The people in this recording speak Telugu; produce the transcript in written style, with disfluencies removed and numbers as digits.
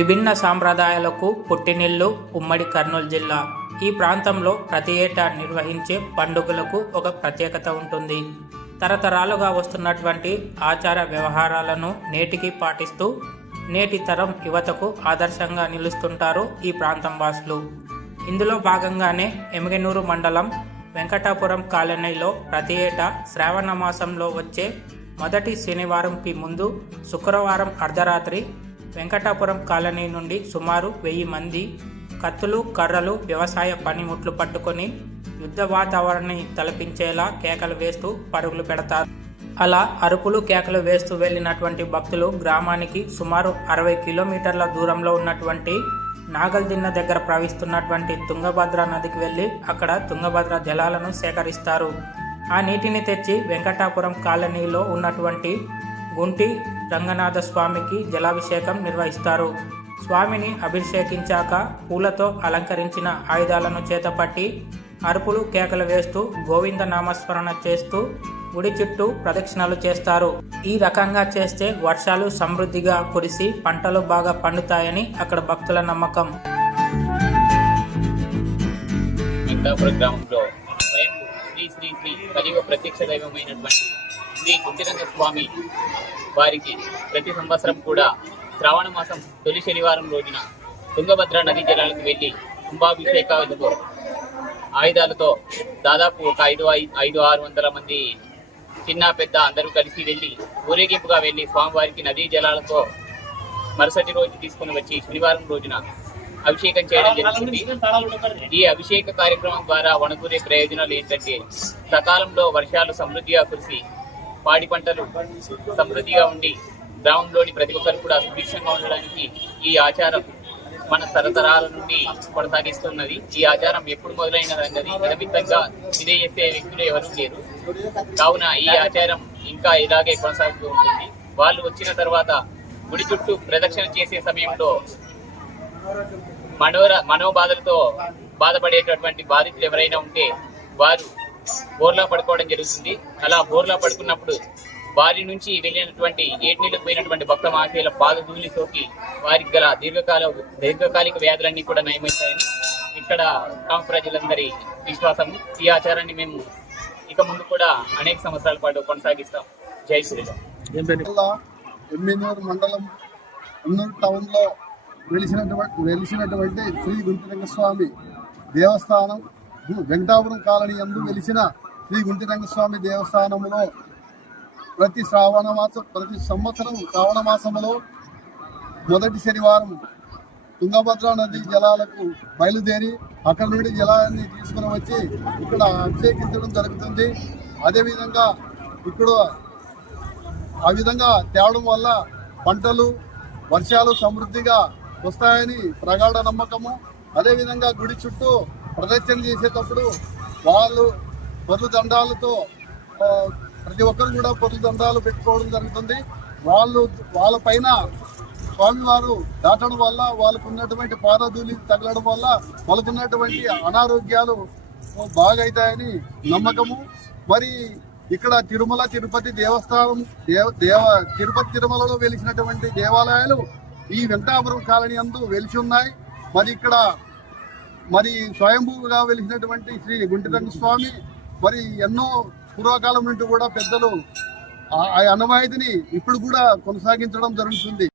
విభిన్న సాంప్రదాయాలకు పుట్టినిల్లు ఉమ్మడి కర్నూలు జిల్లా. ఈ ప్రాంతంలో ప్రతి ఏటా నిర్వహించే పండుగలకు ఒక ప్రత్యేకత ఉంటుంది. తరతరాలుగా వస్తున్నటువంటి ఆచార వ్యవహారాలను నేటికి పాటిస్తూ నేటి తరం యువతకు ఆదర్శంగా నిలుస్తుంటారు ఈ ప్రాంతం వాసులు. ఇందులో భాగంగానే ఎమ్మిగనూరు మండలం వెంకటాపురం కాలనీలో ప్రతి ఏటా శ్రావణ మాసంలో వచ్చే మొదటి శనివారంకి ముందు శుక్రవారం అర్ధరాత్రి వెంకటాపురం కాలనీ నుండి సుమారు 1000 మంది కత్తులు, కర్రలు, వ్యవసాయ పనిముట్లు పట్టుకొని యుద్ధ వాతావరణాన్ని తలపించేలా కేకలు వేస్తూ పరుగులు పెడతారు. అలా అరుపులు, కేకలు వేస్తూ వెళ్ళినటువంటి భక్తులు గ్రామానికి సుమారు 60 కిలోమీటర్ల దూరంలో ఉన్నటువంటి నాగల్దిన్న దగ్గర ప్రవహిస్తున్నటువంటి తుంగభద్ర నదికి వెళ్ళి అక్కడ తుంగభద్ర జలాలను సేకరిస్తారు. ఆ నీటిని తెచ్చి వెంకటాపురం కాలనీలో ఉన్నటువంటి గుంటి రంగనాథ స్వామికి జలాభిషేకం నిర్వహిస్తారు. స్వామిని అభిషేకించాక పూలతో అలంకరించిన ఆయుధాలను చేతపట్టి అరుపులు, కేకలు వేస్తూ గోవింద నామస్మరణ చేస్తూ గుడి చుట్టూ ప్రదక్షిణలు చేస్తారు. ఈ రకంగా చేస్తే వర్షాలు సమృద్ధిగా కురిసి పంటలు బాగా పండుతాయని అక్కడ భక్తుల నమ్మకం. శ్రీ కలియుగ ప్రత్యక్ష దైవమైనటువంటి శ్రీ గుంటిరంగ స్వామి వారికి ప్రతి సంవత్సరం కూడా శ్రావణ మాసం తొలి శనివారం రోజున తుంగభద్ర నదీ జలాలకు వెళ్ళి కుంభాభిషేకాలతో ఆయుధాలతో దాదాపు ఒక 500-600 మంది చిన్న పెద్ద అందరూ కలిసి వెళ్ళి ఊరేగింపుగా వెళ్ళి స్వామివారికి నదీ జలాలతో మరుసటి రోజు తీసుకుని వచ్చి శనివారం రోజున అభిషేకం చేయడం జరుగుతుంది. ఈ అభిషేక కార్యక్రమం ద్వారా వనగూరే ప్రయోజనాలు ఏంటంటే సకాలంలో వర్షాలు సమృద్ధిగా కురిసి పాడి పంటలు సమృద్ధిగా ఉండి గ్రామంలోని ప్రతి ఒక్కరు కూడా సుభిక్షంగా ఉండడానికి ఈ ఆచారం మన తరతరాల నుండి కొనసాగిస్తున్నది. ఈ ఆచారం ఎప్పుడు మొదలైనదన్నది నిమిత్తంగా ఇదే చేసే వ్యక్తులు ఎవరూ లేరు. కావున ఈ ఆచారం ఇంకా ఇలాగే కొనసాగుతూ ఉంటుంది. వాళ్ళు వచ్చిన తర్వాత గుడి చుట్టూ ప్రదక్షిణ చేసే సమయంలో మనోబాధలతో బాధపడేటటువంటి బాధితులు ఎవరైనా ఉంటే వారు బోర్లా పడుకోవడం జరుగుతుంది. అలా బోర్లా పడుకున్నప్పుడు వారి నుంచి వెళ్ళినటువంటి ఏటినీళ్ళకు పోయినటువంటి భక్త మహాశయుల పాదధూళి సోకి వారికి గల దీర్ఘకాలిక వ్యాధులన్నీ కూడా నయమవుతాయని ఇక్కడ గ్రామ ప్రజలందరి విశ్వాసము. ఈ ఆచారాన్ని మేము ఇక ముందు కూడా అనేక సంవత్సరాల పాటు కొనసాగిస్తాం. జై శ్రీరామ్. ఎమ్మిగనూరు మండలం ఎమ్మిగనూరు టౌన్ లో వెలిసినటువంటి శ్రీ గుంటిరంగ స్వామి దేవస్థానం వెంకటాపురం కాలనీ యందు వెలిసిన శ్రీ గుంటిరంగ స్వామి దేవస్థానంలో ప్రతి సంవత్సరం శ్రావణ మాసంలో మొదటి శనివారం తుంగభద్ర నది జలాలకు బయలుదేరి అక్కడ నుండి జలాన్ని తీసుకుని వచ్చి ఇక్కడ అభిషేకించడం జరుగుతుంది. అదేవిధంగా ఇక్కడ ఆ విధంగా తేవడం వల్ల పంటలు, వర్షాలు సమృద్ధిగా వస్తాయని ప్రగాఢ నమ్మకము. అదేవిధంగా గుడి చుట్టూ ప్రదక్షిణ చేసేటప్పుడు వాళ్ళు పొర్లు దండాలతో ప్రతి ఒక్కరు కూడా పొర్లు దండాలు పెట్టుకోవడం జరుగుతుంది. వాళ్ళ పైన స్వామివారు దాటడం వల్ల వాళ్ళకు ఉన్నటువంటి పాదధూళి తగలడం వల్ల వాళ్ళకున్నటువంటి అనారోగ్యాలు బాగా అవుతాయని నమ్మకము. మరి ఇక్కడ తిరుమల తిరుపతి దేవస్థానం తిరుపతి తిరుమలలో వెలిసినటువంటి దేవాలయాలు ఈ వెంకటాపురం కాలనీ అందు వెలిసి ఉన్నాయి. మరి స్వయంభూగా వెలిసినటువంటి శ్రీ గుంటిరంగ స్వామి మరి ఎన్నో పూర్వకాలం నుండి కూడా పెద్దలు ఆ అనువాయితీని ఇప్పుడు కూడా కొనసాగించడం జరుగుతుంది.